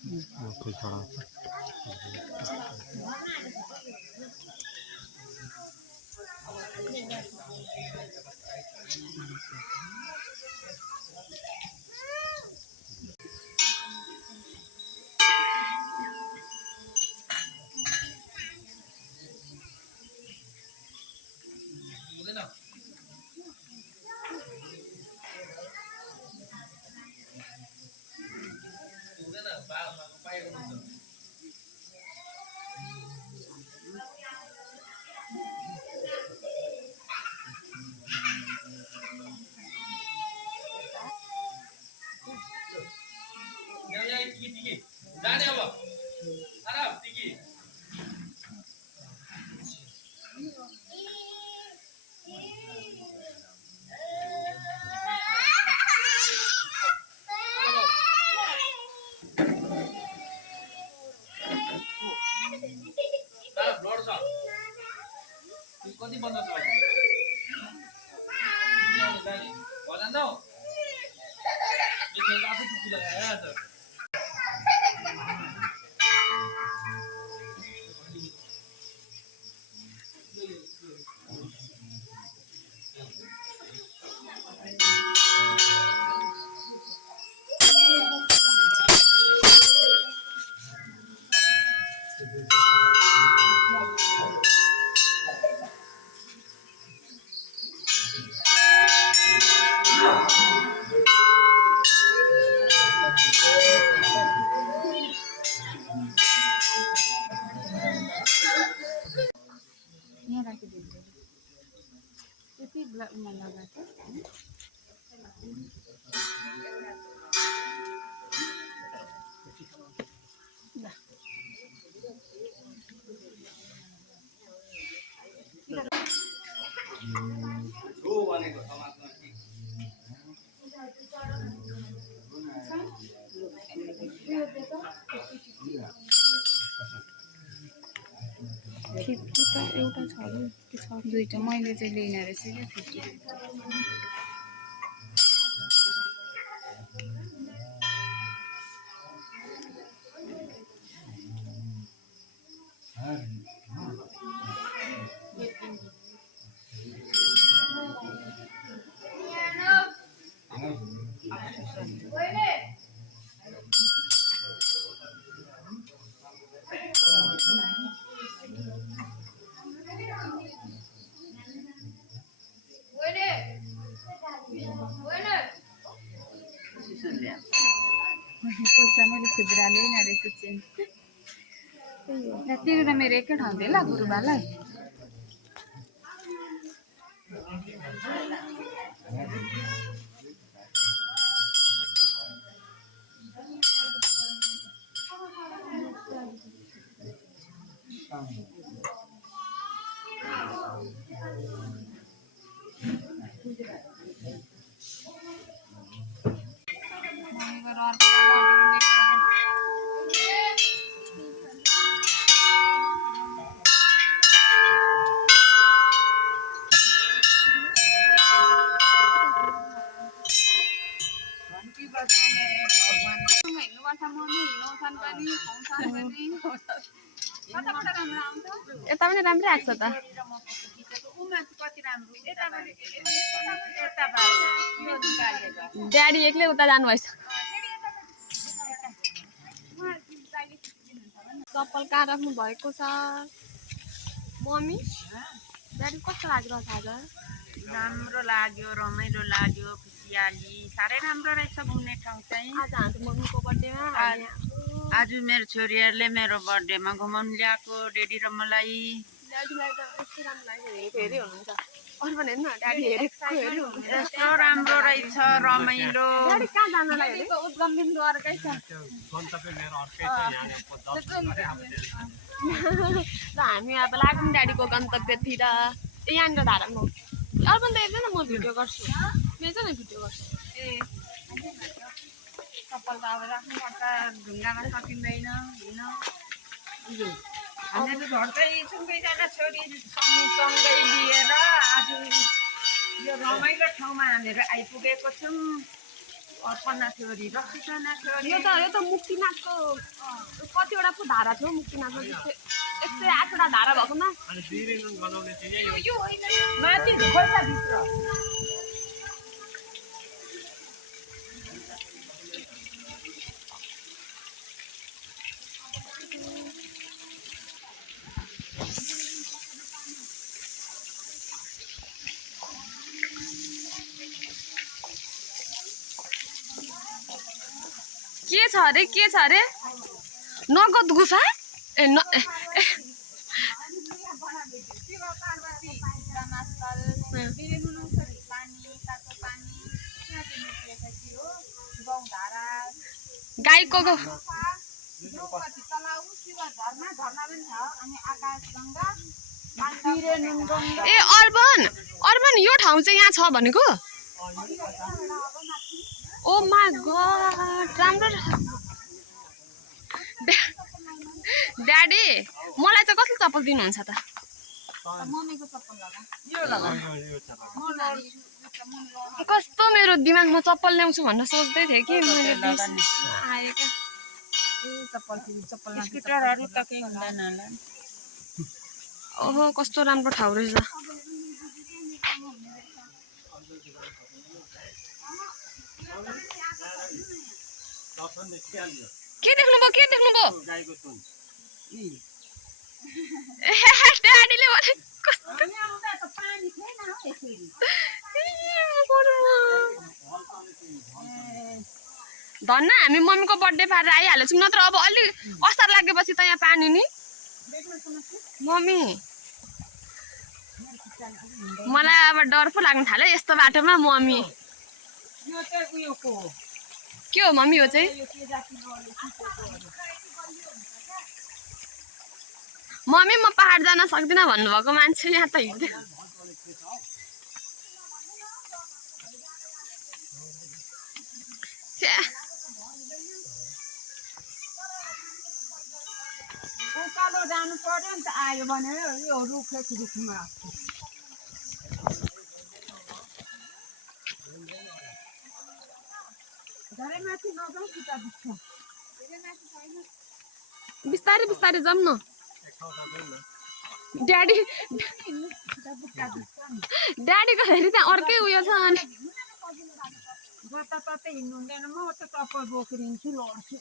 फुल चढाउँछ। जाने अब आराम टिकी लड्छ कति बन्द छ भन न आफै टुकी लगाएर आज यहाँ राखिदिन्छु त्यति उमा लगाएको फिफ्टी त एउटा छ अरे कि छ दुईवटा मैले चाहिँ लिने रहेछ क्या 50 पैसा मैले खुद्रा लिने रहेछ चेन त्यही त मेरो एकै ठाउँ थियो ल गुरुबालाई यता पनि राम्रै आएको छ त ड्याडी एक्लै उता जानुभएछ चप्पल कहाँ राख्नु भएको छ मम्मी ड्याडी कस्तो लागिरहेको छ आज राम्रो लाग्यो रमाइलो लाग्यो खुसियाली साह्रै राम्रो रहेछ घुम्ने ठाउँ चाहिँ आज हाम्रो मम्मीको बर्थडेमा आज मेरो छोरीहरूले मेरो बर्थडेमा घुमाउनु ल्याएको डेडी र मलाई ड्याडीलाई त यस्तो राम्रो लाग्यो हेरी हुनुहुन्छ अरू पनि हेर्नु ड्याडी हेरेको हेरी हुनुहुन्छ यस्तो राम्रो रहेछ रमाइलो ड्याडी कहाँ जानलाई हेरेको उद्गम बिन्दु अर्कै छ ल हामी अब लागौँ ड्याडीको गन्तव्यतिर यहाँनिर धारामा अरू पनि त हेर्दैन म भिडियो गर्छु मेरो चाहिँ भिडियो गर्छु ए चप्पल त अब राख्नुपर्छ ढुङ्गामा सकिँदैन होइन हामीहरू झट्टै सँगैजना छोरी सँगै लिएर आज यो रमाइलो ठाउँमा हामीहरू आइपुगेको छौँ अर्पणा छोरी रक्षिता छोरी यो त मुक्तिनाथको कतिवटा पो धारा थियो मुक्तिनाथको 108वटा धारा भएकोमा माथि खोल्छ भित्र के छ अरे नगद गुफा ए गाईको ए अर्बन यो ठाउँ चाहिँ यहाँ छ भनेको ओ माय गॉड राम्रो ड्याडी मलाई चाहिँ कसले चप्पल दिनुहुन्छ त कस्तो मेरो दिमागमा चप्पल ल्याउँछु भनेर सोच्दै थिएँ कि मैले आयो क्या ओहो कस्तो राम्रो ठाउँ रहेछ के देख्नुभयो ड्याडीले भने धन्न हामी मम्मीको बर्थडे पारेर आइहालेछौँ नत्र अब अलि असार लागेपछि त यहाँ पानी नि मम्मी मलाई अब डर पो लाग्न थाल्यो यस्तो बाटोमा मम्मी के हो मम्मी हो चाहिँ मम्मी म पहाड जान सक्दिनँ भन्नुभएको मान्छे यहाँ त हिँड्दै उकालो जानु पर्यो नि त आयो भने यो रुखमा बिस्तारै बिस्तारै जाऊँ न ड्याडीको फेरि त्यहाँ अर्कै उयो छ अनि जताततै हिँड्नु हुँदैन म त चप्पल बोकेर हिँड्छु लड्छु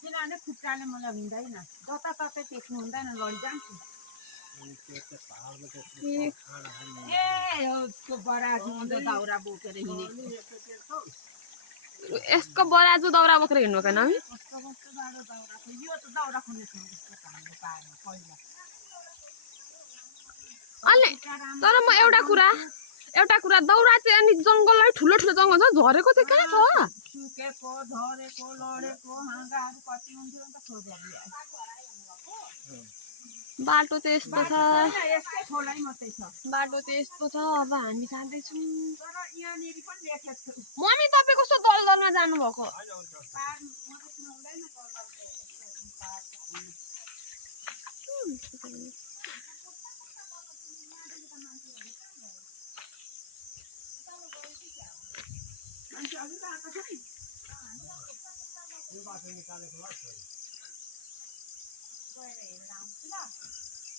किनभने खुट्टाले मलाई हुँदैन जताततै टेक्नु हुँदैन लडिजान्छु यसको बराजु दाउरा बोकेर हिँडेको यसको बराजु दाउरा बोकेर हिँड्नु भएन यो त दाउरा खोल्ने अनि तर म एउटा कुरा दाउरा चाहिँ अनि जङ्गललाई ठुलो जङ्गल छ झरेको चाहिँ कहाँ छ सुकेको झरेको लडेको हाँगाहरू कति हुन्थ्यो नि त खोजेर बाटो चाहिँ यस्तो छ यसकै खोलाइ मात्रै छ बाटो चाहिँ यस्तो छ अब हामी जाँदैछौँ तर यहाँनिर पनि लेखेको छु मम्मी तपाईँ कस्तो दलदलमा जानुभएको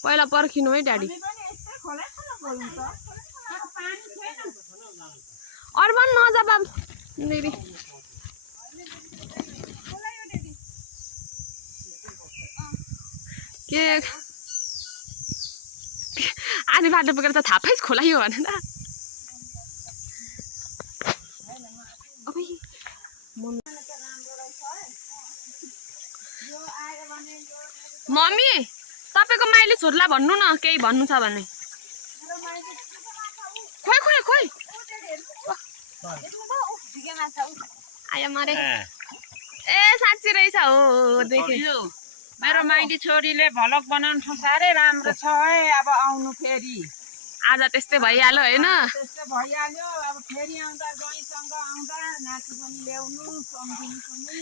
पहिला पर्खिनु है ड्याडी अर्बन नजा बाब दिदी के आधी बाटो पुगेर त थापै खोलायो भनेर मम्मी तपाईको माइली छोरीलाई भन्नु न केही भन्नु छ भने खोइ खोइ खोइ आयो मरे ए साँच्ची रहेछ हो देखे मेरो माइली छोरीले भलक बनाउनु साह्रै राम्रो छ है अब आउनु फेरि आज त्यस्तै भइहाल्यो होइन त्यस्तो भइहाल्यो अब फेरि आउँदा ज्वाइँसँग आउँदा नाति पनि ल्याउनु सम्झिनु पनि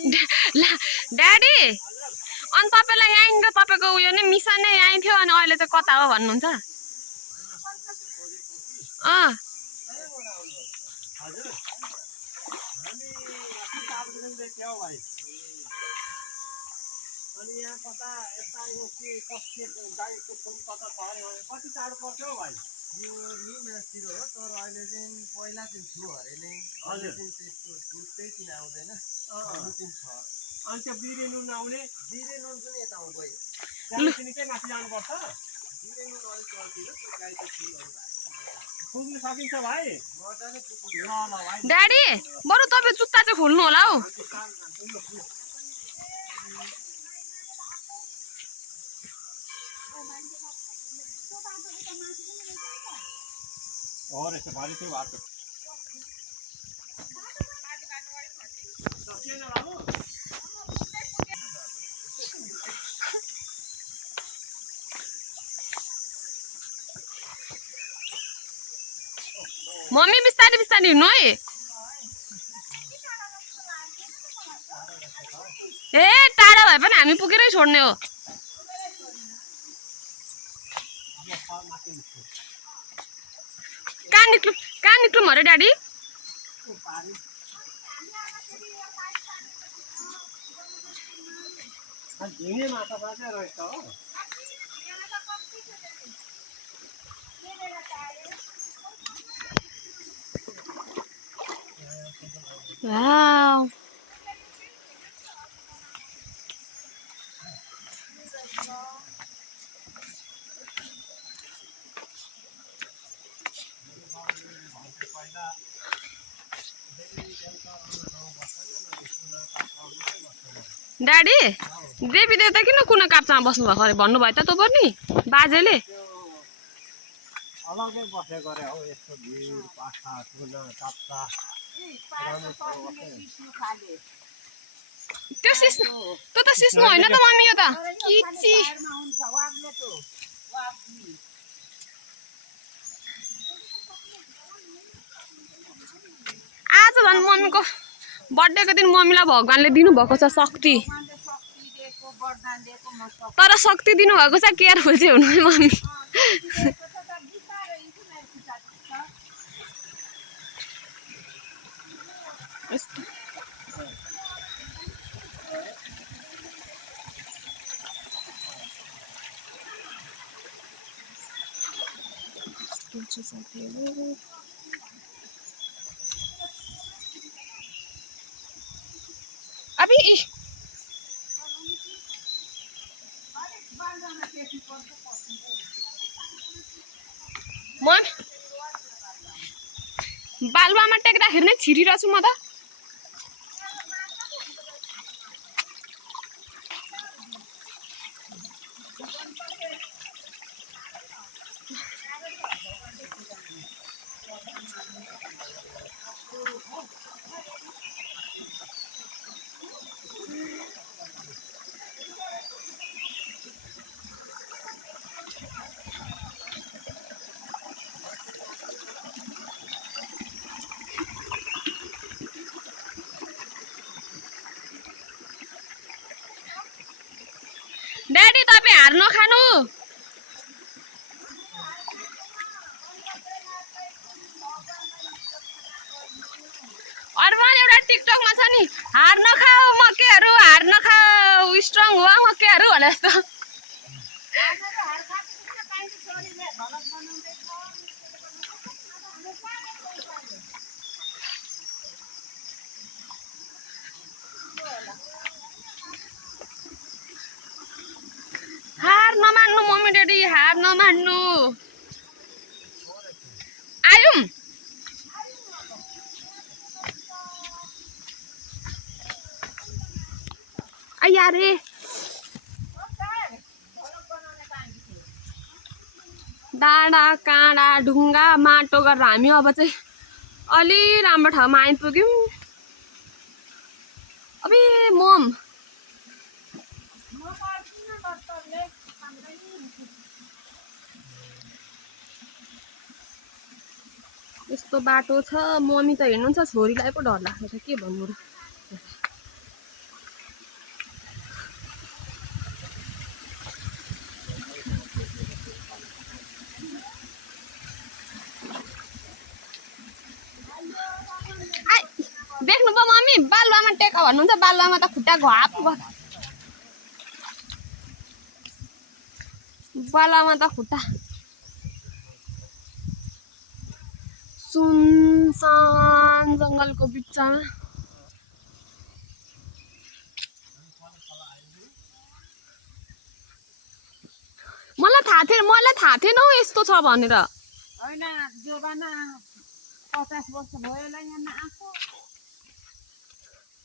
ड्याडी अनि तपाईँलाई यहीँनिर तपाईँको उयो नै मिसन नै यहीँ थियो अनि अहिले चाहिँ कता हो भन्नुहुन्छ बिरेनले थियो भाइ अनि यहाँ कता यता यो के कस्तो गाईको खोल कता छ अरे कति टाढो पर्छ हौ भाइ यो नि माथितिर हो तर अहिले चाहिँ पहिला चाहिँ थियो अरे नै अहिले चाहिँ त्यस्तो दुधै किन आउँदैन अरू चाहिँ छ अनि त्यो बिरेनु नआउने बिरेनुन पनि यता आउँ गयो त्यहाँदेखि निकै माथि जानुपर्छ बिरेनुन अलिक चल्दियो त्यो गाई त फुलहरू भएको पुग्नु सकिन्छ भाइ मजाले पुग्नु ल ल भाइ ड्याडी बरु तपाईँ जुत्ता चाहिँ खोल्नु होला हौ रहेछ भाइ त्यो बाटो सकिएन बाबु मम्मी बिस्तारै बिस्तारै हिँड्नु है ए टाढा भए पनि हामी पुगेरै छोड्ने हो कहाँ निक्लौँ अरे ड्याडी झिँगे माछा साँच्चै रहेछ हो वाउ ड्याडी देवी देवता किन कुना काप्चामा बस्नु भएको अरे भन्नुभयो त तँ पनि बाजेले अलग्गै बसेको अरे हौ यस्तो भिड पाखा ठुलो काप्चा त्यो सिस्नु त्यो त सिस्नु होइन त मम्मी यो त किची आज झन् मम्मीको बर्थडेको दिन मम्मीलाई भगवानले दिनुभएको छ शक्ति तर शक्ति दिनुभएको छ केयरफुल चाहिँ हुनु है मम्मी अभी बालुवामा टेक्दाखेरि नै छिरिरहेछु म त ड्याडी तपाईँ हार नखानु अर्बन एउटा टिकटकमा छ नि हार नखाऊ मकैहरू हार नखाऊ स्ट्रङ हो मकैहरू भने जस्तो हार नमान्नु मम्मी ड्याडी हार नमान्नु आयौँ यारे डाँडा काँडा ढुङ्गा माटो गरेर हामी अब चाहिँ अलि राम्रो ठाउँमा आइपुग्यौँ अबे मम यस्तो बाटो छ मम्मी त हिँड्नुहुन्छ छोरीलाई पो डर लाग्छ के भन्नु र देख्नु पो मम्मी बालुवामा टेक भन्नुहुन्छ बालुवामा त खुट्टा घाप बालुवामा त खुट्टा सुनसान जङ्गलको बिचमा मलाई थाहा थिएन हौ यस्तो छ भनेर होइन जोबाना 50 वर्ष भयो होला यहाँ नआएको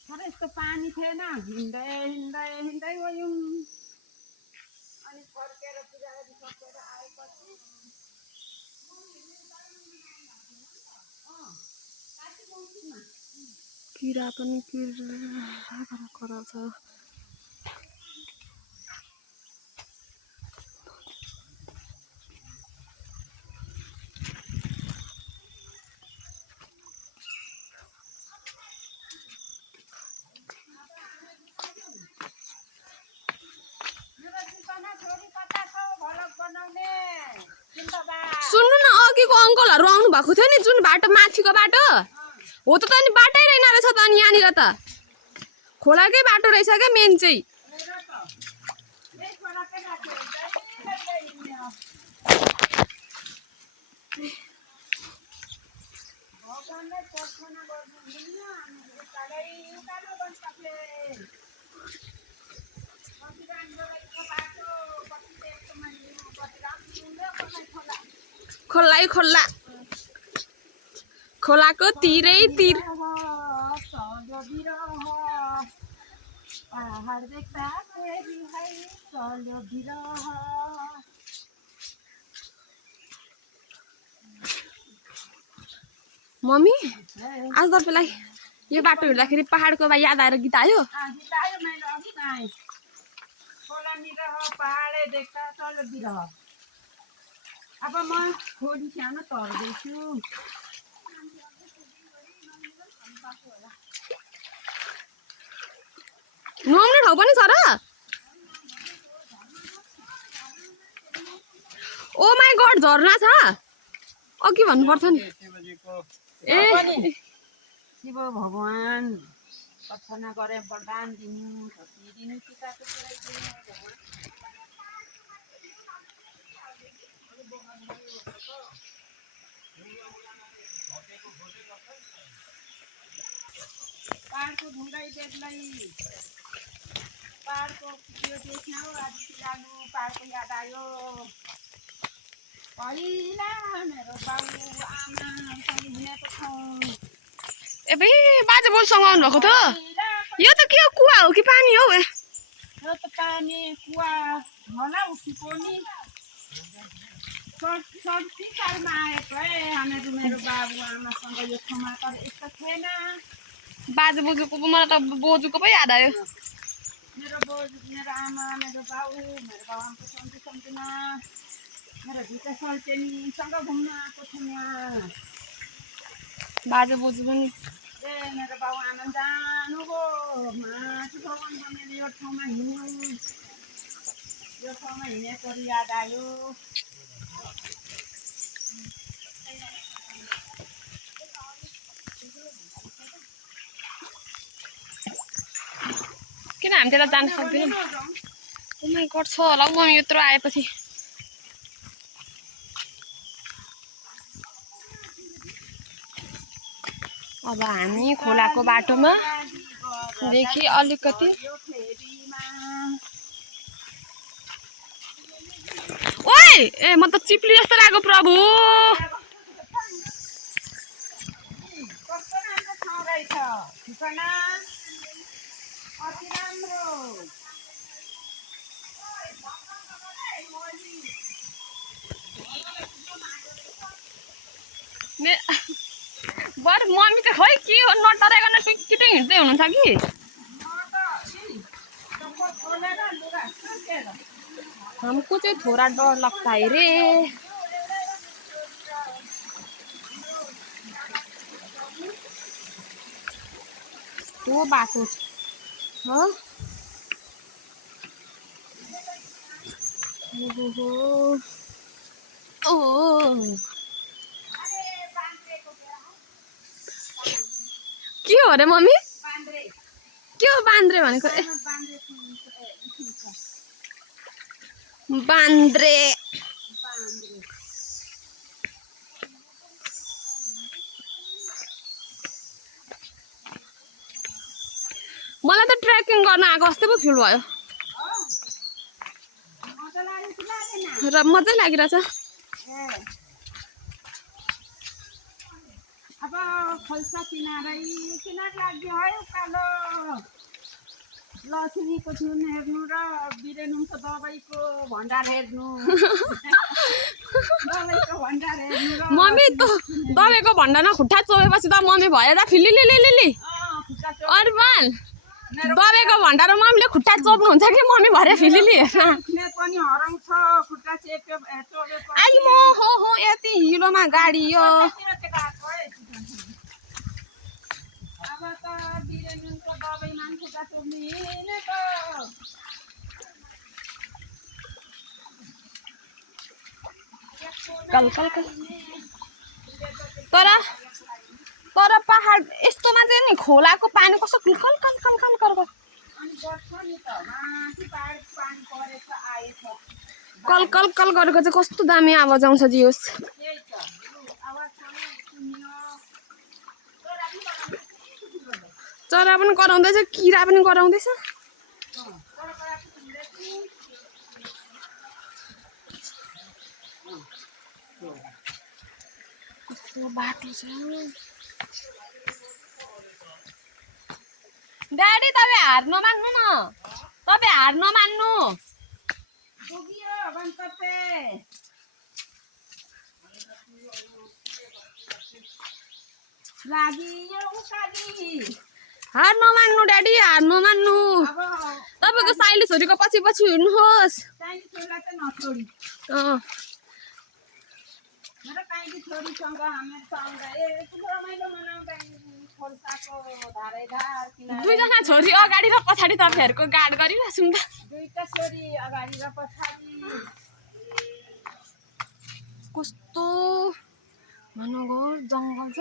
तर यस्तो पानी थिएन हिँड्दै हिँड्दै हिँड्दै गयौँ अनि फर्केर पूजा गरी सकेर आएपछि किरा पनि कराउँछ सुन्नु न अघिको अङ्कलहरू आउनु भएको थियो नि जुन बाटो माथिको बाटो हो त नि बाटै रहेन रहेछ त अनि यहाँनिर त खोलाकै बाटो रहेछ क्या मेन चाहिँ खोलै खोला खोलाको तिरै तिर मम्मी आज तपाईँलाई यो बाटो हिँड्दाखेरि पहाडको याद आएर गीत आयो अब म छोडी सानो तर्दैछु नुहाउने ठाउँ पनि छ र ओ माई गड झरना छ अघि भन्नु पर्थ्यो नि ए शिव भगवान प्रार्थना गरे वरदान दिनु शक्ति दिनु टीकाको पहाडको ढुङ्गाइ देख्दै पहाडको त्यो देख्न आज जानु पहाडको याद आयो पहिला मेरो बाउ आमासँग हिँडेको ठाउँ ए भाइ बाजे बोजूसँग आउनु भएको थियो यो त के हो कुवा हो कि पानी हौ यो त पानी कुवा होला उठेको नि सर्ती सालमा आएको है हामीहरू मेरो बाबु आमासँग यो ठाउँमा तर यस्तो थिएन बाजे बोजूको मलाई त बोजूको पो याद आयो मेरो बोजू मेरो आमा मेरो बाउ आमाको सम्झी सम्झिना मेरो भित्र सल्टेनीसँग घुम्न आएको थिएँ यहाँ बाजे बोजू पनि ए मेरो बाउ आमा जानुभयो माथि भगवान बनेर यो ठाउँमा हिँडेको याद आयो किन हामी त्यता जान सक्दैनौँ उनीहरू गर्छ होला हौ मम्मी यत्रो आएपछि अब हामी खोलाको बाटोमा देखि अलिकति ओइ ए म त चिप्ली जस्तो लाग्यो प्रभु कस्तो राम्रो ठाउँ रहेछ ठिकाना अति राम्रो बरु मम्मी चाहिँ खोइ के हो नडराइकन टिकिटै हिँड्दै हुनुहुन्छ कि हमको चाहिँ थोड़ा डर लाग्छ रे त्यो बाटो छ ओ के हो रे मम्मी के हो बान्द्रे भनेको? ए, बान्द्रे सुन्छ, ए, सुन्छ, बान्द्रे बान्द्रे। मलाई त ट्रेकिङ गर्न आएको जस्तै पो फिल भयो मजा लाग्यो कि लागेन? र मजै लागिरहेछ। ए अब खोल्सा किनारै किनार लाग्यो है उकालो लसुनीको नुन हेर्नु र बिरेनुनको दबाईको भण्डार हेर्नु दबाईको भण्डार हेर्नु र मम्मी त दबाईको भण्डारमा खुट्टा चोबेपछि त मम्मी भएर फिलिलिलिलिलि खुट्टा चोक अरमान दबाईको भण्डारमा मम्मीले खुट्टा चोब्नुहुन्छ कि मम्मी भएर फिलिलि हेर्न उठ्ने पनि हराउँछ खुट्टा चेप्यो चोबेपछि आई म हो यति हिलोमा गाडी यो अब त बिरेनुनको दबाईमा पनि खुट्टा चोब्ने नै त कल कल कल तर पहाड यस्तोमा चाहिँ नि खोलाको पानी कस्तो कल कल कल कल कल कल अनि बस्छ नि त माथि पानी परेछ आएछ कल कल कल गरेको चाहिँ कस्तो दामी आवाज आउँछ जियोस्। त्यही त आवाजसँग सुन्यो चरा पनि कराउँदैछ किरा पनि कराउँदैछ। कस्तो बाटो छ ड्याडी तपाईँ हार नमान्नु न तपाईँ हार नमान्नु पुग्यो गन्तव्य लाग्यो उकाली हार नमान्नु ड्याडी हार नमान्नु अब तपाईँको साइली छोरीको पछि पछि हिँड्नुहोस्। काइली छोरीलाई चाहिँ नछोडी मेरो काइली छोरीसँग हामीहरूसँग यस्तो रमाइलो मनाउँदा खोल्साको धारै धार किनारे दुईजना छोरी अगाडि र पछाडि तपाईँहरूको गाड गरिरहेको छौँ त। दुईटा छोरी अगाडि र पछाडि कस्तो घनघोर जङ्गल छ।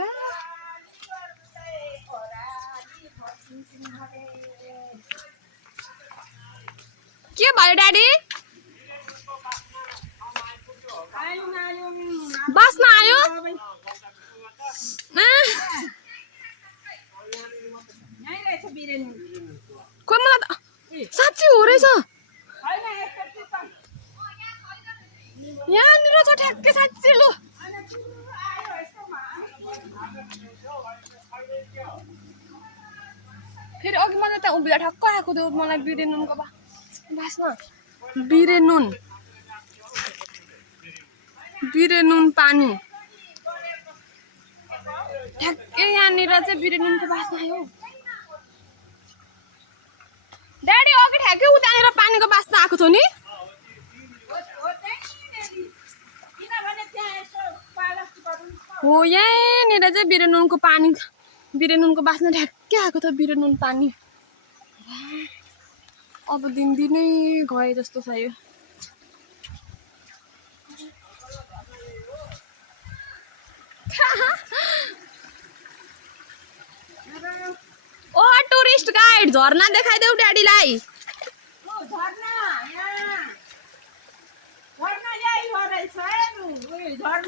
के भयो ड्याडी बस्न आयो यहीँ रहेछ बिरेनु खोइ मलाई त साँच्ची हो रहेछ होइन एकचोटि त यहाँनिर छ ठ्याक्कै साँच्ची लु आयो यस्तोमा फेरि अघि मलाई त्यहाँ उभिँदा ठक्क आएको थियो मलाई बिरेनुनको बासमा बिरेनुन पानी ठ्याक्कै यहाँनिर चाहिँ बिरेनुनको बासना आयो। ड्याडी अघि ठ्याक्कै उतानेर पानीको बासना आएको थियो नि हो यहाँनिर चाहिँ बिरेनुनको बासना ठ्याक्कै आएको थियो बिरेनुन पानी। अब दिनदिनै गए जस्तो छ यो। ओ टुरिस्ट गाइड झर्ना देखाइदेऊ ड्याडीलाई।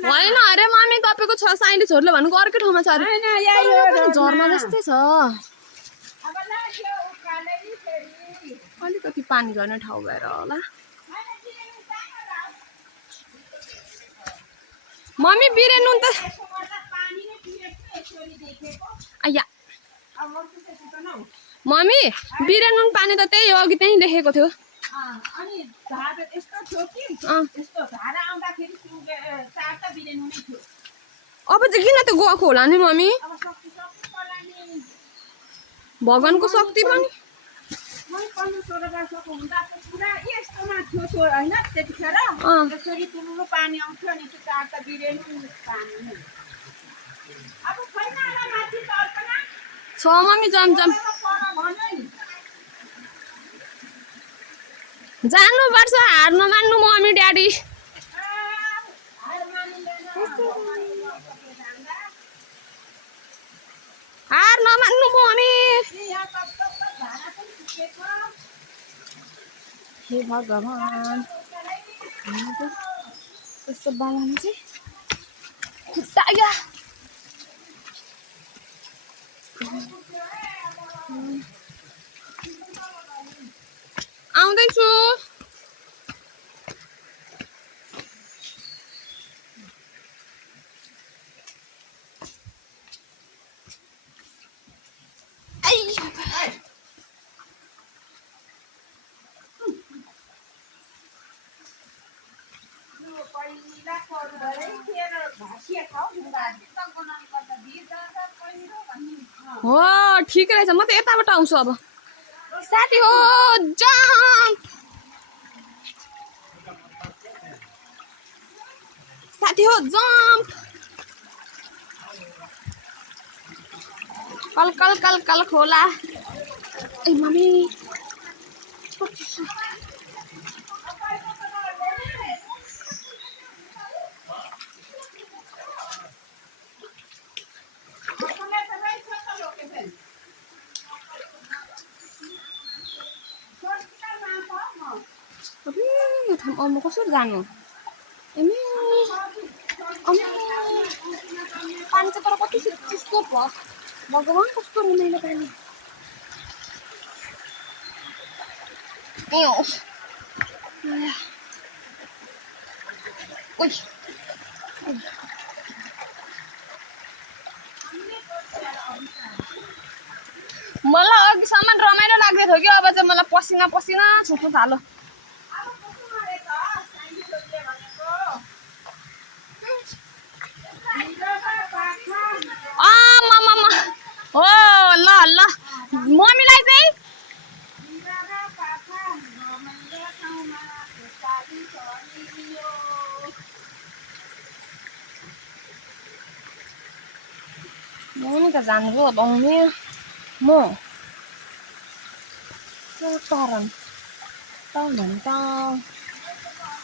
होइन अरे मम्मी तपाईँको छ साइली छोरीले भनेको अर्कै ठाउँमा छ अरे झर्ना जस्तै छ अलिकति पानी झर्ने ठाउँ भएर होला। मम्मी बिरेनुन त आया मम्मी बिरेनुन पानी त त्यही हो अघि त्यहीँ लेखेको थियो। अनि धारा यस्तो थियो कि यस्तो धारा आउँदाखेरि चारवटा बिरेनुनै थियो। अब चाहिँ किन त गएको होला नि मम्मी अब शक्ति पर्ला नि भगवानको शक्ति पनि मै 15-16 वर्षको हुँदा त पुरा यस्तोमा थियो होइन त्यतिखेर त्यसरी ठुलो पानी आउँथ्यो अनि त्यो चारवटा बिरेनु पानी अब छैन होला माथि कल्पना छ मम्मी जमजम जानुपर्छ हार नमान्नु मम्मी ड्याडी हार नमान्नु मम्मी हे भगवान् यस्तो बालामा चाहिँ खुट्टा आइया आउँदैछु हो ठिक रहेछ म चाहिँ यताबाट आउँछु अब साथी हो जम्प साथी हो जम्प कल कल कल कल खोला ए मम्मी यो ठाउँ म कसरी जानु एमे पानी चाहिँ तर कति चिसो भयो भगवान् कस्तो रमाइलो पानी ए ओइ मलाई अघिसम्म रमाइलो लाग्दै थियो कि अब चाहिँ मलाई पसिना पसिना छुट्नु थाल्यो हो ल ल मम्मीलाई चाहिँ मम्मी त जान्छु अब आउने म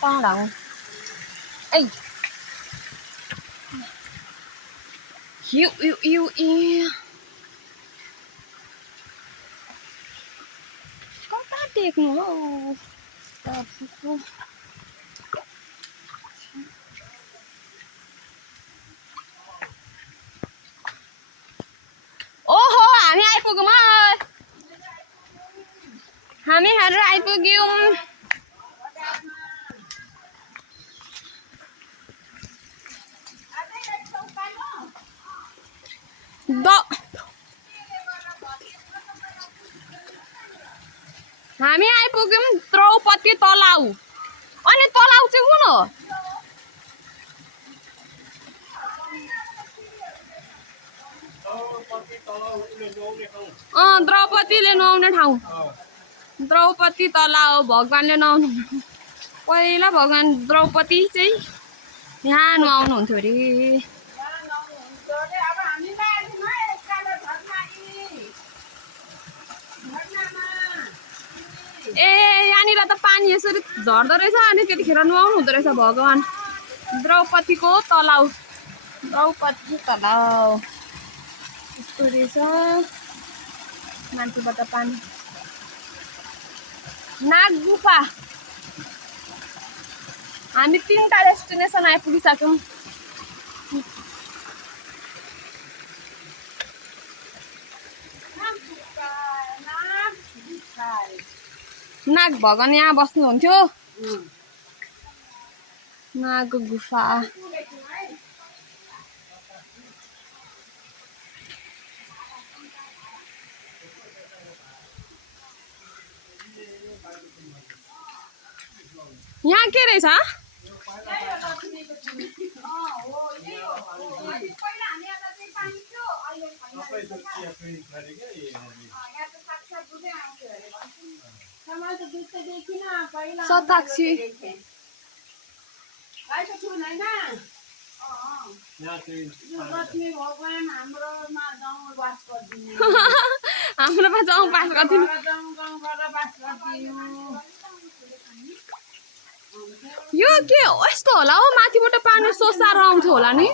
टाढा ऐ यु कता टेक्नु हो ओहो हामी आइपुग्यौँ हामीहरू आइपुग्यौँ हामी आइपुग्यौँ द्रौपदी तलाउ अनि तलाउ चाहिँ कुन हो द्रौपदीले नुहाउने ठाउँ द्रौपदी तलाउ भगवानले नुहाउनु पहिला भगवान द्रौपदी चाहिँ यहाँ नुहाउनुहुन्थ्यो अरे ए यहाँनिर त पानी यसरी झर्दो रहेछ अनि त्यतिखेर नुहाउनु हुँदो रहेछ भगवान द्रौपदीको तलाउ द्रौपदी तलाउ यस्तो रहेछ माथिबाट पानी नाग गुफा हामी 3टा डेस्टिनेसन आइपुगिसक्यौँ नाग भगवान यहाँ बस्नुहुन्थ्यो नाग गुफा यहाँ के रहेछ सताक्षी हाम्रोमा जाउँ पास गरिदिनु यो के यस्तो होला हो माथिबाट पानी सोसाएर आउँथ्यो होला नि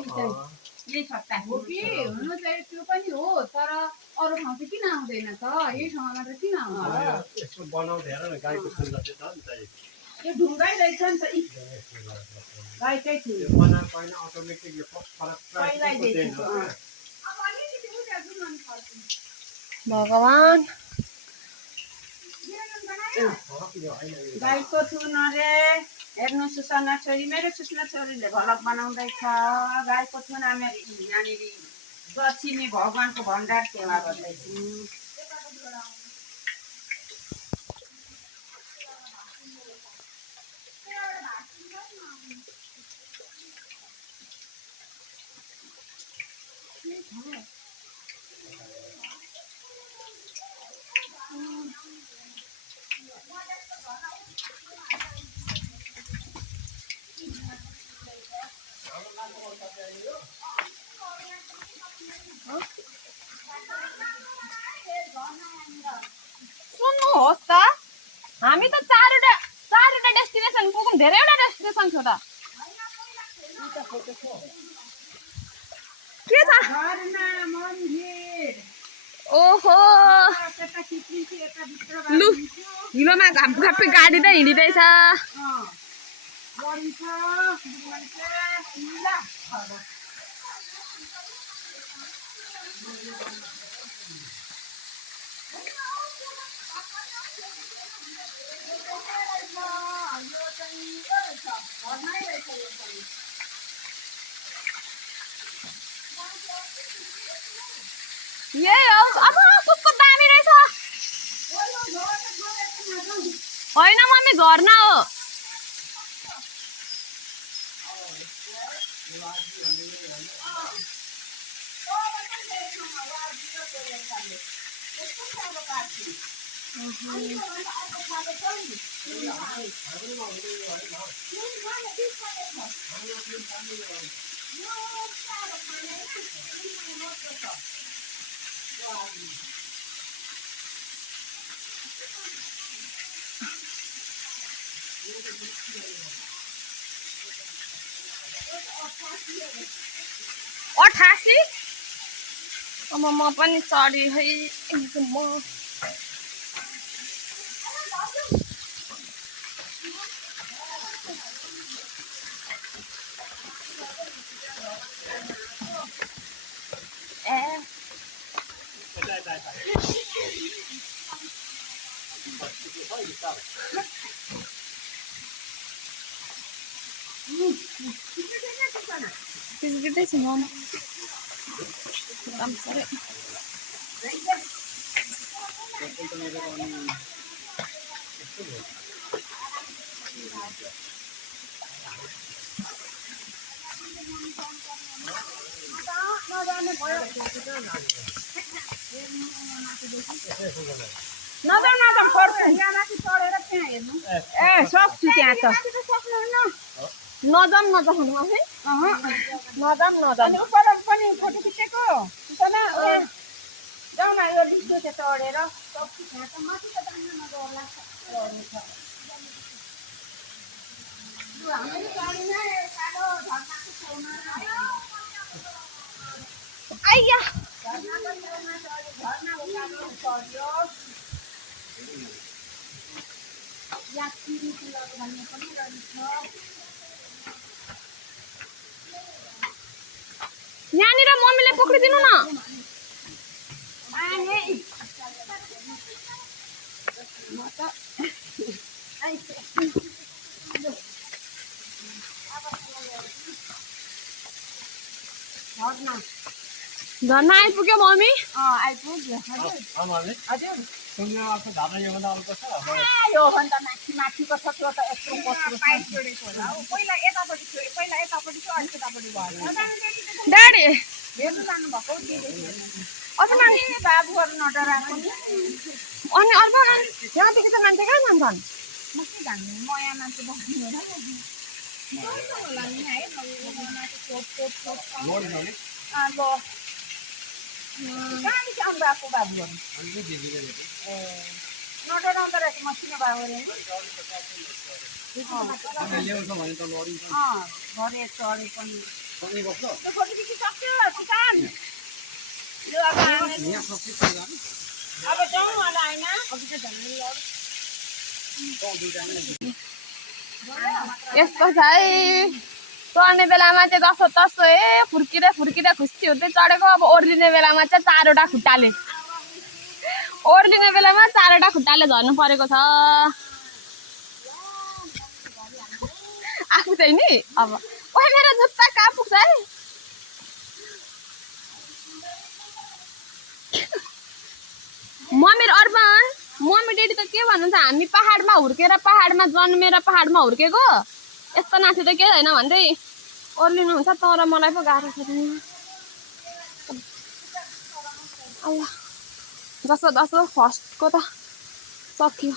यही सत्ता हो कि हुनु चाहिँ त्यो पनि हो तर अरू ठाउँ चाहिँ किन आउँदैन त यही ठाउँमा मात्र किन आउँछ यसको बनाउँदै हेर न गाईको सुन जस्तै छ नि त यो ढुङ्गै रहेछ नि त गाईकै थियो यो बनाएको होइन अटोमेटिक यो फरक पहिल्यै चेन्ज देखिको हुन्छ भगवान गाईको थुन अरे हेर्नु सुसना छोरी मेरो सुसना छोरीले भलक बनाउँदैछ गाईको थुन हामी यहाँनिर दक्षिणी भगवानको भण्डार सेवा गर्दैछौँ सुन्नुहोस् त हामी त चारवटा डेस्टिनेसन पुगौँ धेरैवटा डेस्टिनेसन छ त के छ झरना मन्दिर ओहो यता खिच्दिन्छु यता भित्र लु हिलोमा घाप्पै गाडी त हिँडिँदैछ गरिन्छ यही हो अब कस्तो दामी रहेछ होइन मम्मी झर्ना हो अठासी अब म पनि चढी है म गिर्दै छु म नजाउँ पर्छ यहाँ माथि चढेर त्यहाँ हेर्नु ए सक्छु त्यहाँ त नजाम नजाम अनि उपर पनि फोटो खिचेको जाउँ न यो लिस्टो चाहिँ चढेर सक्छु त्यहाँ त माथि त जान्न डर लाग्छ हामी चढिनै सानो झर्नाको छेउमा आइया झर्नाको छेउमा चढ्यो झर्ना उकालो चढ्यो यात्री पुलक भन्ने पनि रहेछ यहाँनिर मम्मीले पक्रिदिनु न झर्ना आइपुग्यो मम्मी आइपुग्यो हजुर योभन्दा माथि माथिको छ त्यो त यत्रो कत्रो पहिला यतापट्टि थियो पहिला यतापट्टि थियो अहिले यतापट्टि भयो ड्याडी हेर्नु लानुभएको अनि बाबुहरू नडराएको नि अनि अर्को यहाँदेखि त मान्छे कहाँ जान्छन् म के जान्नु नयाँ मान्छे बस्नु होला नि है कहाँदेखि आउनु भएको बाबुहरू नडराउँदो रहेछ मसिनो बाबुहरू घरे चढे पनि त्यो फोटो खिचिसक्यो किसान यो अब हामी यहाँ सबै कुरा अब जाउँ होला हैन यस्तो छ है चढ्ने बेलामा चाहिँ जसो तसो फुर्किँदै फुर्किँदै खुसी हुँदै चढेको अब ओर्लिने बेलामा चाहिँ चारवटा खुट्टाले झर्नु परेको छ आफू चाहिँ नि अब ओइ मेरो जुत्ता कहाँ पुग्छ है मम्मी र अर्पण मम्मी डेडी त के भन्नुहुन्छ हामी पहाडमा हुर्केर पहाडमा जन्मेर पहाडमा हुर्केको यस्तो नाथे त के होइन भन्दै ओर्लिनुहुन्छ तर मलाई पो गाह्रो छ नि अल्ला जसो जसो फर्स्टको त सक्यो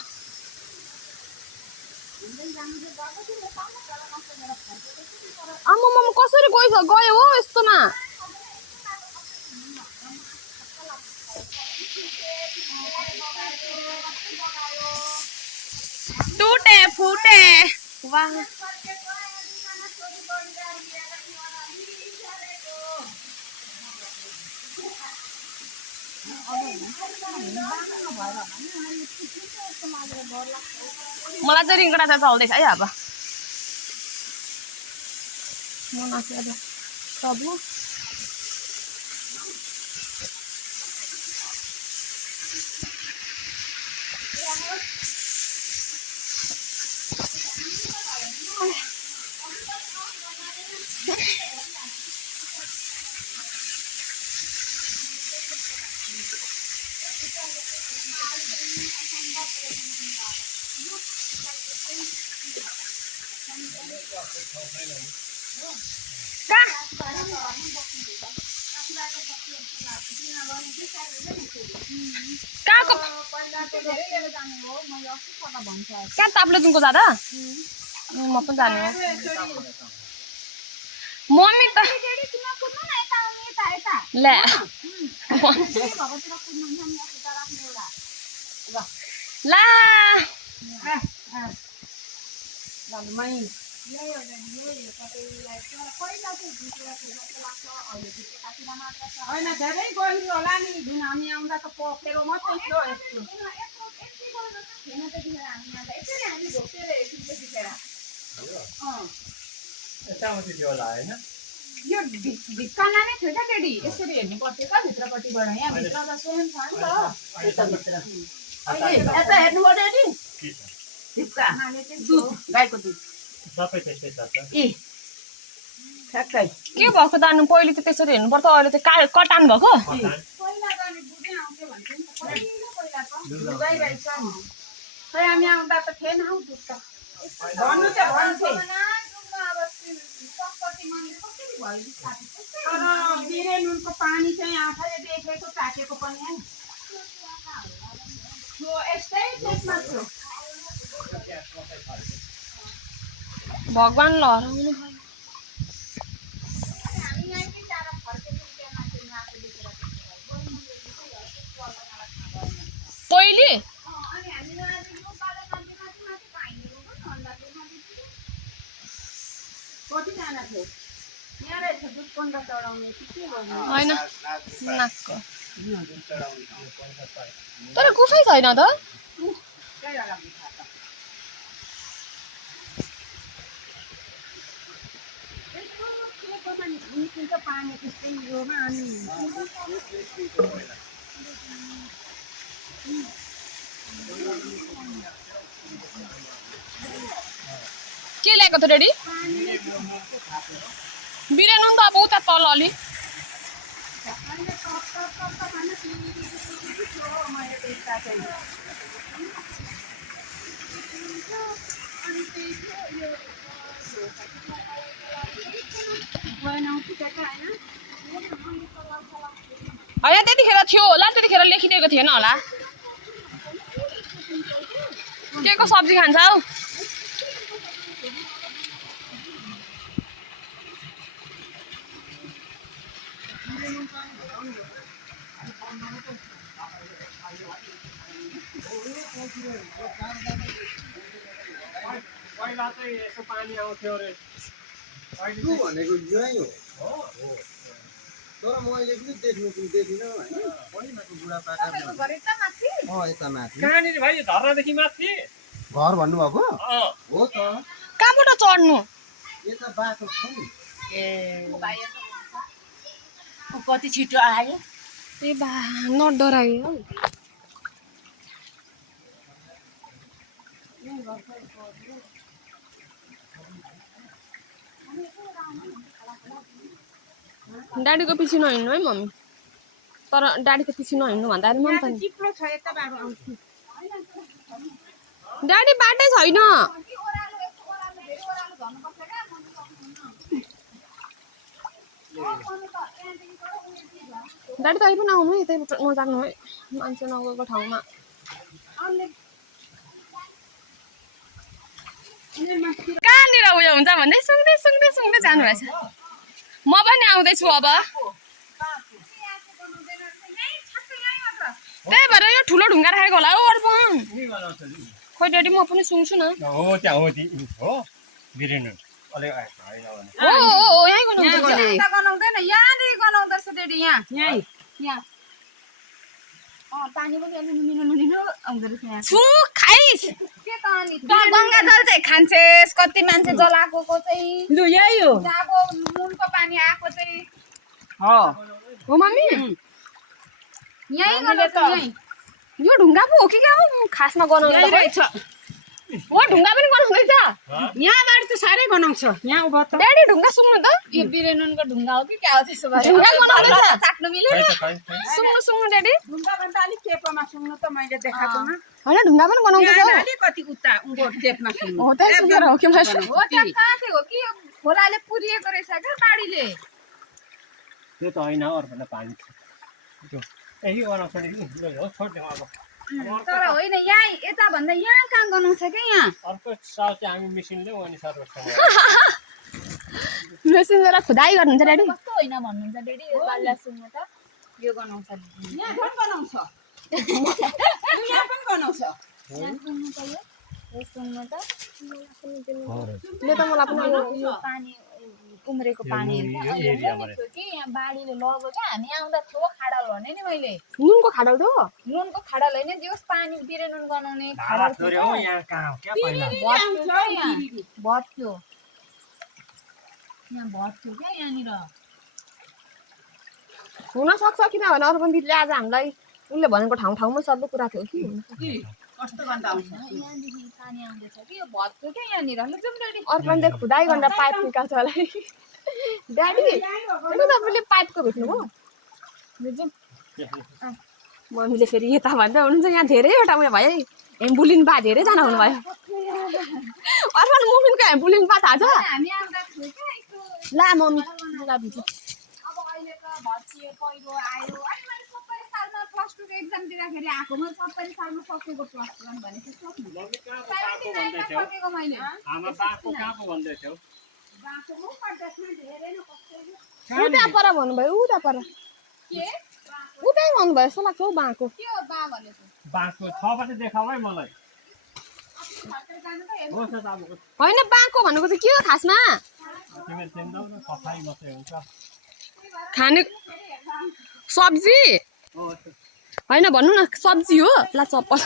आम्मा कसरी गयो हो यस्तोमा टुटे फुटे वाह मलाई चाहिँ रिङ्गडा चाहिँ चल्दैछ है अब प्रभु क्या ताप्लेजुङको जाँदा म पनि जाने हो मम्मी त ला ला होइन धेरै गहिरो होला नि जुन हामी आउँदा त पखेरो मात्रै थियो यतामाथि थियो होला होइन यो भित्काना नै थियो क्या टेडी यसरी हेर्नु पर्थ्यो क्या भित्रपट्टिबाट यहाँ भित्र त स्वयं छ नि त हेर्नु पर्यो नि भित्का दुध गाईको दुध सबै त्यस्तै छ त ठ्याक्कै के भएको त अनि पहिले त त्यसरी हेर्नुपर्छ अहिले चाहिँ कटान भएको पहिला त अनि दुधै आउँथ्यो भन्थ्यो नि त पहिला त दुधै रहेछ नि खै हामी आउँदा त थिएन हौ दुध त भन्नु चाहिँ भन्थे तर बिरे नुनको पानी चाहिँ आँखाले देखेको ताकेको पनि है त्यो यस्तै त्यसमा थियो भगवान लहराउनु पहिले कतिजना थियो यहाँ रहेछ दुध पन्ध्र चढाउने कि के गर्नु होइन नाकको तर गुफै छैन त पानी त्यस्तै योमा अनि के ल्याएको त रेडी बिरानो त अब उता तल अलि होइन त्यतिखेर थियो होला त्यतिखेर लेखिदिएको थिएन होला के को सब्जी खान्छ हौ पहिला चाहिँ यसो पानी आउँथ्यो अरे भनेको यही हो तर मैले पनि देखिनँ होइन पहिलाको बुढापाका तपाईँको घर यता माथि यता माथि कहाँनिर भाइ यो धर्नादेखि माथि घर भन्नुभएको हो त कहाँबाट चढ्नु यता बाटो छ नि कति छिटो आयो ए बा नडरायो ड्याडीको पछि नहिँड्नु है मम्मी तर ड्याडीको पछि नहिँड्नु भन्दाखेरि मन त नि चिप्लो छ यता बाटो आउँछु ड्याडी बाटै छैन ड्याडी त पनि आउनु है यतैबाट नजानु है मान्छे नगएको ठाउँमा कहाँनिर उयो हुन्छ भन्दै सुँग्दै सुँग्दै सुँग्दै जानुभएछ म पनि आउँदैछु अब त्यही भएर यो ठुलो ढुङ्गा राखेको होला हो अर्पण खोइ ड्याडी म पनि सुन्छु न हो त्यहाँ हो हो बिरेनु अलिक हो यहीँ गर्नुहुन्छ गनाउँदैन यहाँनिर गनाउँदैछ ड्याडी यहाँ यहाँ पानी पनि अलि नुनिलो नुनिलो आउँदो रहेछ यहाँ छु खाइस के त अनि गङ्गा जल चाहिँ खान्छेस कति मान्छे जल आएको चाहिँ लु यही हो अब नुनको पानी आएको चाहिँ हो मम्मी यहीँ गनाउँछ यहीँ यो ढुङ्गा पो हो कि क्या हो खासमा गनाउँदै रहेछ हो ढुङ्गा पनि गनाउँदैछ यहाँबाट त साह्रै गनाउँछ यहाँ उभो त ड्याडी ढुङ्गा सुङ्नु त यो बिरेनुनको ढुङ्गा हो कि क्या हो त्यसो भए ढुङ्गा गनाउँदैछ चाट्नु मिलेन सुङ्नु सुङ्नु ड्याडी ढुङ्गा भन्दा अलिक चेपोमा सुन्नु त मैले देखाएकोमा होइन ढुङ्गा पनि गनाउँदैछ अलिकति उता उँभो चेपमा सुन्नु हो त्यही सुनेर हो कि मैले हो त्यहाँ कहाँ थियो हो कि यो खोलाले पुरिएको रहेछ क्या बाढीले त्यो त होइन अर्को पानी यही गनाउँछ नि हो छोड्दिउँ अब तर होइन यहाँ यता भन्दा यहाँ कहाँ गनाउँछ क्या यहाँ अर्को साल चाहिँ हामी मिसिनले अनि सर्वसँग मेसिन गरेर खुदाइ गर्नुहुन्छ ड्याडी कस्तो होइन भन्नुहुन्छ ड्याडी यो बाल्ला सुन्नु त यो गनाउँछ यहाँ पनि गनाउँछ यहाँ पनि गनाउँछ यहाँ सुन्नु त यो सुन्नु त ले त मलाई पनि यो पानी उम्रेको पानी कि यहाँ बाढीले लग्यो क्या हामी आउँदा थियो खाडल भने नि मैले नुनको खाडल त नुनको खाडल होइन जोस् पानी बिरे नुन गनाउने भारत गऱ्यो हो यहाँ कहाँ हो क्या पहिला भट्थ्यो यहाँ भट्थ्यो क्या यहाँनिर हुनसक्छ किनभने अरू पनि दिदीले आज हामीलाई उनले भनेको ठाउँमा सबै कुरा थियो कि कस्तो गन्दा आउँछ यहाँदेखि पानी आउँदैछ कि यो भट्थ्यो क्या यहाँनिर ल जाउँ ड्याडी अर्पणले खुदाइ गरेर पाइप निकाल्छ होला ड्याडी तपाईँले पाइपको भेट्नुभयो मम्मीले फेरि यता भन्दै हुनुहुन्छ यहाँ धेरैवटा उयो भयो हेम्बुलिन बा धेरैजना हुनुभयो अर्पण मुमिनको हेम्बुलिन बा थाहा छ हामी आउँदा थियो क्या ला मम्मी लुगा भित्र अब अहिले त भत्कियो पहिरो आयो अनि मैले 70 सालमा प्लस 2 को एक्जाम दिँदाखेरि आएको मैले 70 सालमा सकेको प्लस 1 भनेपछि सोच्नु 79 मा सकेको मैले आमा बाको कहाँ पो भन्दै थियो बाको म पढ्दैछु धेरै न कस्तो उता पर भन्नुभयो उता पर के उतै भन्नुभयो जस्तो लाग्छ हौ बाँको के हो बा भनेको बाँको 6 बजे देखाऊ है मलाई होइन बाँको भनेको चाहिँ के हो खासमा तिमीले चिन्दैनौ न कफाइ मात्रै हुन्छ खाने सब्जी होइन भन्नु न सब्जी हो ला चप्पल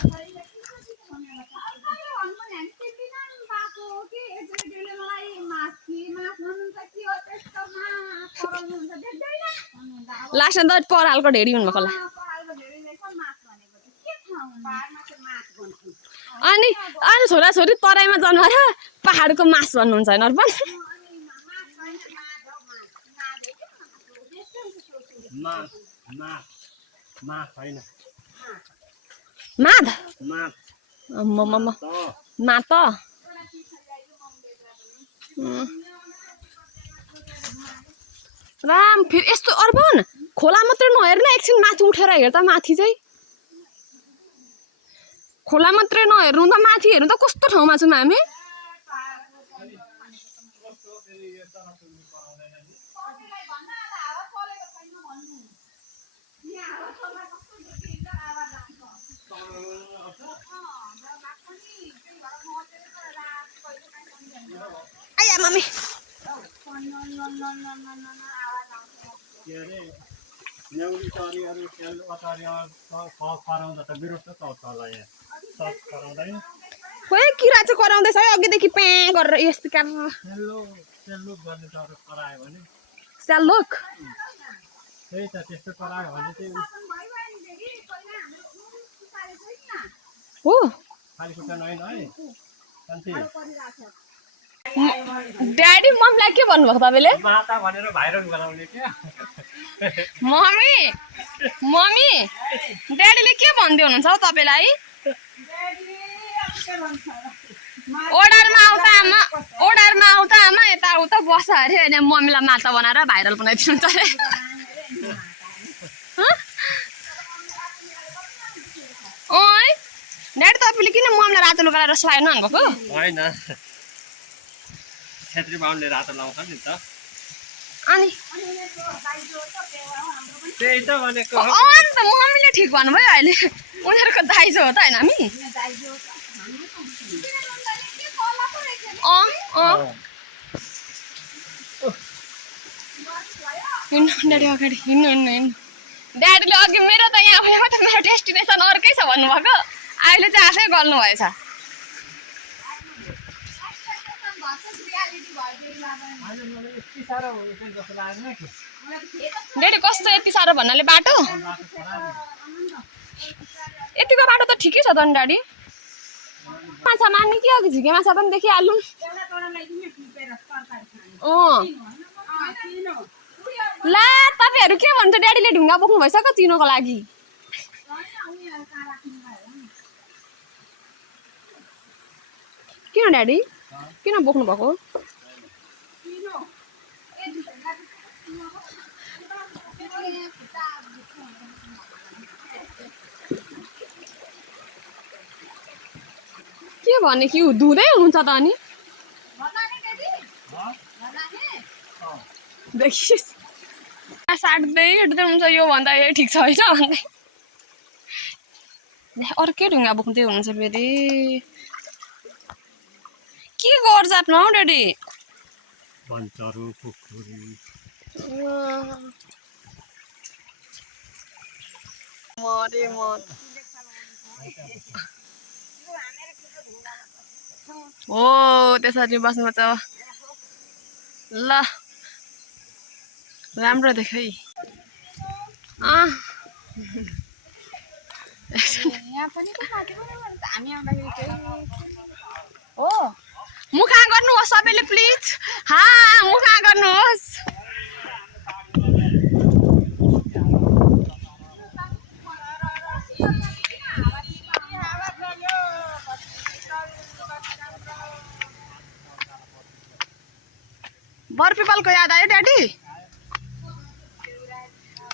लास्टमा त परालको ढेडी हुनुभएको होला अनि अनि छोराछोरी तराईमा जन्माएर पहाडको मास भन्नुहुन्छ होइन अर्पण माध मात राम फेरि यस्तो अर्पण खोला मात्रै नहेर न एकछिन माथि उठेर हेर त माथि चाहिँ खोला मात्रै नहेर्नु त माथि हेर्नु त कस्तो ठाउँमा छौँ हामी आया मम्मी के अरे न्याउली चरीहरू सेलुवा चरीहरू कराउँदा त विरुद्ध त तल यहाँ सब कराउँदैन खोइ किरा चाहिँ कराउँदैछ है अघिदेखि प्याँ गरेर यस्तो काम सेलुक गर्ने चरो करायो भने स्यालोक त्यही त त्यस्तो करायो भने चाहिँ हो खाली खुट्टा नआइन है शान्ति ड्याडी मम्मीलाई के भन्नुभएको तपाईँले माता भनेर भाइरल गराउने क्या मम्मी मम्मी ड्याडीले के भन्दै हुनुहुन्छ हौ तपाईँलाई ओडारमा आउँदा आमा यताउता बस्छ अरे होइन मम्मीलाई माता बनाएर भाइरल बनाइदिनुहुन्छ अरे ओइ ड्याडी तपाईँले किन मम्मीलाई रातो लुगा लगाएर सुहाएन भन्नुभएको होइन छेत्री बाहुनले रातो लाउँछ नि त अनि त्यही त भनेको अन्त मम्मीले ठिक भन्नुभयो अहिले उनीहरूको दाइजो हो त होइन हामी हिँड्नु ड्याडी अगाडि हिँड्नु ड्याडीले अघि मेरो त यहाँ भयो त मेरो डेस्टिनेसन अर्कै छ भन्नुभएको अहिले चाहिँ आफै गर्नु भएछ ड्याडी कस्तो यति साह्रो भन्नाले बाटो यतिको बाटो त ठिकै छ त नि ड्याडी माछा मार्ने कि अघि झिके माछा पनि देखिहाल्नु ला तपाईँहरू के भन्छ ड्याडीले ढुङ्गा बोक्नु भइसक्यो चिनोको लागि किन ड्याडी किन बोक्नु भएको के भने कि धुँदै हुनुहुन्छ त अनि देखिस् साट्दै हेर्दै हुन्छ यो भन्दा यो ठिक छ होइन भन्दै अर्कै ढुङ्गा बोक्दै हुनुहुन्छ फेरि के गर्छ आफ्नो हौ ड्याडी बन्चरो पोखरी मरे म हो त्यसरी बस्नुपर्छ ल राम्रो देख्यो है हो मुखा गर्नुहोस् सबैले प्लिज मुखा गर्नुहोस् बरपिपलको याद आयो ड्याडी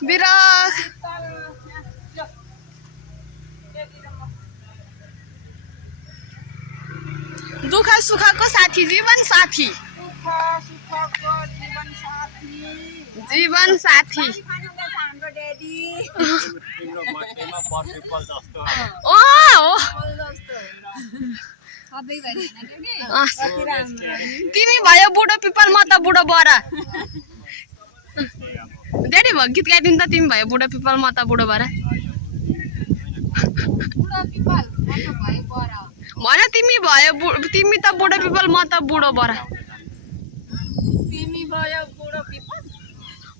बिरक दुःख सुखको साथी जीवन साथी जीवन साथी तिमी भयो बुढो पिपल म त बुढो बरा ड्याडी भयो गीत गाइदिनु त तिमी भयो बुढो पिपल म त बुढो बरा भन तिमी भयो तिमी त बुढो पिपल म त बुढो बरा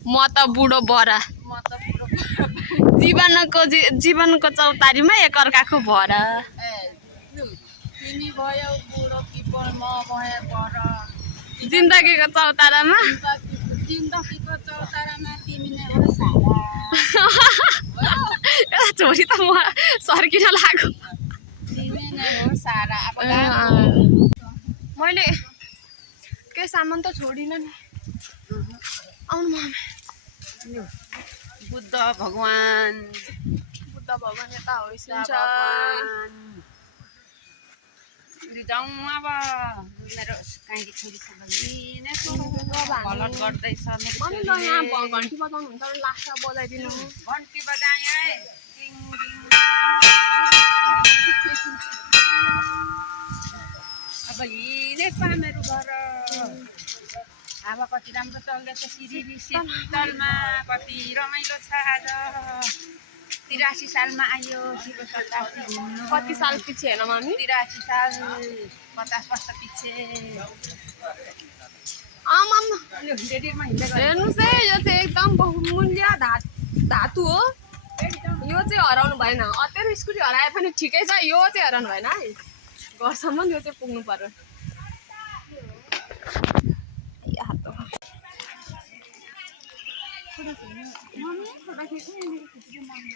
म त बुढो बरा जीवनको चौतारीमा एकअर्काको भरा जिन्दगीको चौतारामा छोरी त म सर्किन लाग्यो मैले केही सामान त छोडिनँ नि आउनु बुद्ध भगवान यता होइन्छ जाउँ अब मेरो काहीँकी छोरी छ भने कलर गर्दैछ मेरो यहाँ घन्टी बजाउनुहुन्छ लास्ट बजाइदिनु घन्टी बजाएँ है टिङ टिङ अब हिँडेको मेरो घर हावा कति राम्रो चल्दैछ सिरिरी शीतलमा कति रमाइलो छ आज 83 सालमा आयो शिव सतासी घुम्नु कति साल पछि हेर्न मामी 83 साल 50 वर्ष पछि आमाम यो रेडियोमा हिँड्दै गयो हेर्नुहोस् है यो चाहिँ एकदम बहुमूल्य धातु हो यो चाहिँ हराउनु भएन अत्यारो स्कुटी हराए पनि ठिकै छ यो चाहिँ हराउनु भएन है घरसम्म यो चाहिँ पुग्नु पर्यो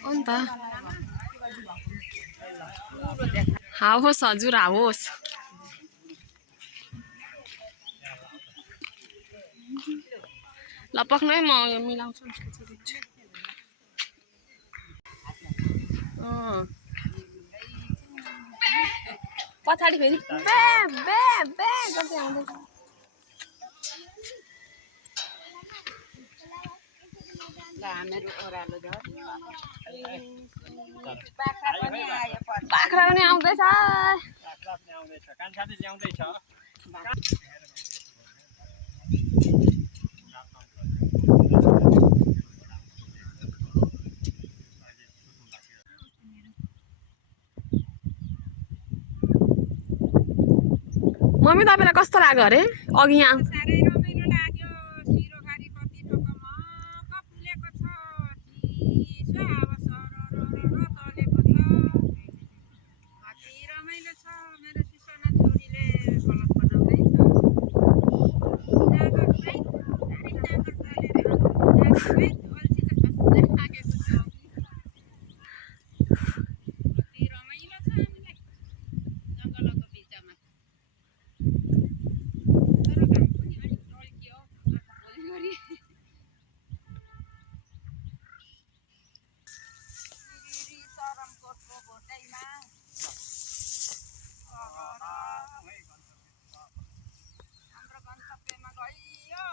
अन्त हाओस् हजुर हाओस् ल पक्नै म मिलाउँछु पछाडि फेरि बे बे बे गर्दै आउँदैछ हामीहरू ओह्रालो झर बाख्रा पनि आयो बाख्रा पनि आउँदैछ कान्छाले ल्याउँदैछ मम्मी तपाईँलाई कस्तो लाग्यो अरे अघि यहाँ साह्रै रमाइलो लाग्यो सिरोखारी कति ठोकमक फुलेको छ चिसो हावा सरर चलेको छ कति रमाइलो छ मेरो सिसोना छोरीले गलत बनाउँदैछ जागर भाइ जागर चलेर अल्छी त खस्दै लागेको छ कति रमाइलो छ हामीलाई जङ्गलको बिचमा तर घाम पनि अलिक टल्कियो भोलि सिरिरी सरमकोटको भोटाइमा हाम्रो गन्तव्यमा गइयो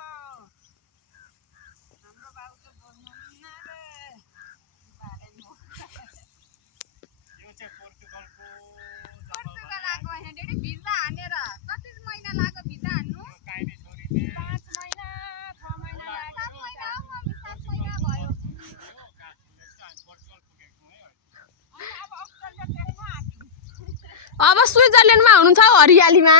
हाम्रो बाउ त बोल्नुहुन्न रे यो चाहिँ पोर्तुगलको पोर्तुगल आएको होइन डेडी भिजा हानेर कति महिना लाग्यो भिजा हान्नु काइने छोरीले 5 महिना 6 महिना लाग्यो 7 महिना हो मम्मी 7 महिना भयो पोर्तुगल पुगेको है अब अस्ट्रेलिया ट्रेनमा आएको अब स्विजरल्यान्डमा हुनुहुन्छ हौ हरियालीमा